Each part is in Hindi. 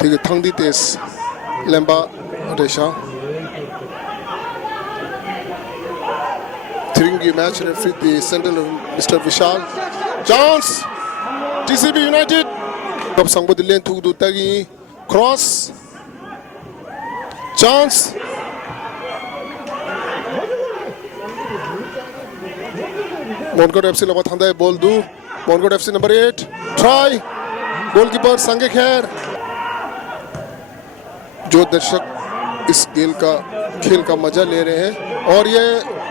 ठीक है, थंगदी तेज लंबा रेशा Thingy match referee the central Mr. Vishal chance TCB United kap sangbo dilen thuk du tagi cross chance Mundgod FC laba thanda ball du Mundgod FC number 8 try goalkeeper Sangay khair जो दर्शक इस खेल का मजा ले रहे हैं और ये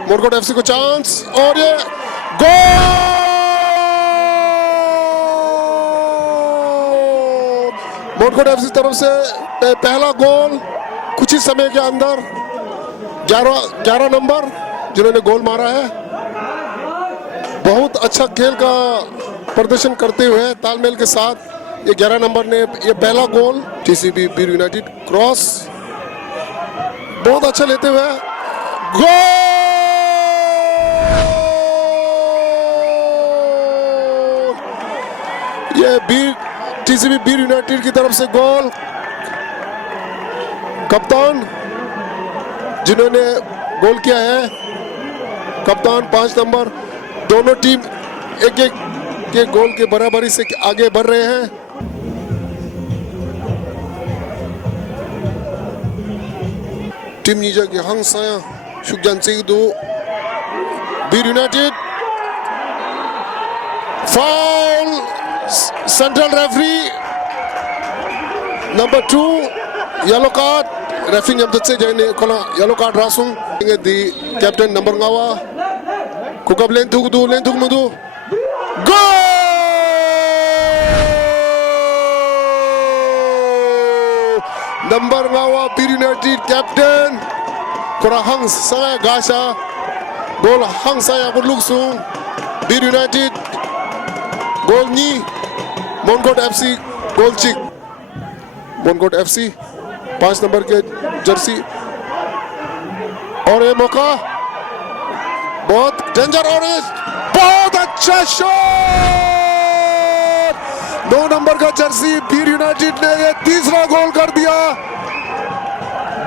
Mundgod FC को चांस और ये गोल Mundgod FC तरफ से पहला गोल कुछ ही समय के अंदर 11 नंबर जिन्होंने गोल मारा है। बहुत अच्छा खेल का प्रदर्शन करते हुए तालमेल के साथ ये 11 नंबर ने ये पहला गोल TCB Bir यूनाइटेड क्रॉस बहुत अच्छा लेते हुए गोल ये TCB Bir यूनाइटेड की तरफ से गोल कप्तान जिन्होंने गोल किया है कप्तान 5 नंबर दोनों टीम एक के गोल के बराबरी से आगे बढ़ रहे हैं। टीम निजा के हंसाया शुक्यान Singh Bir United foul central referee number 2 yellow card referee jam tutse jane kola yellow card rasung di captain number ngawa kukab len thuk mudu goal number ngawa Bir United captain kora hang saya gasa goal hang saya berluksung Bir United goal ni Mundgod FC goal chick Mundgod FC 5 number के जर्सी और ये मौका बहुत डेंजर और बहुत अच्छा शॉट 9 नंबर का जर्सी Bir यूनाइटेड ने ये तीसरा गोल कर दिया।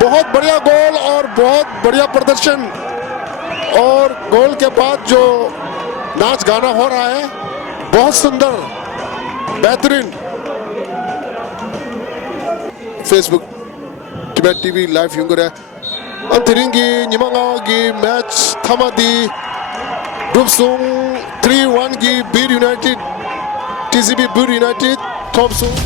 बहुत बढ़िया गोल और बहुत बढ़िया प्रदर्शन और गोल के बाद जो नाच गाना हो रहा है बहुत सुंदर बेहतरीन। Facebook Tibettv live yungure antiringi nimanga gi match thamadi dupsung 3-1 gi Bir United TCB Bir United top sung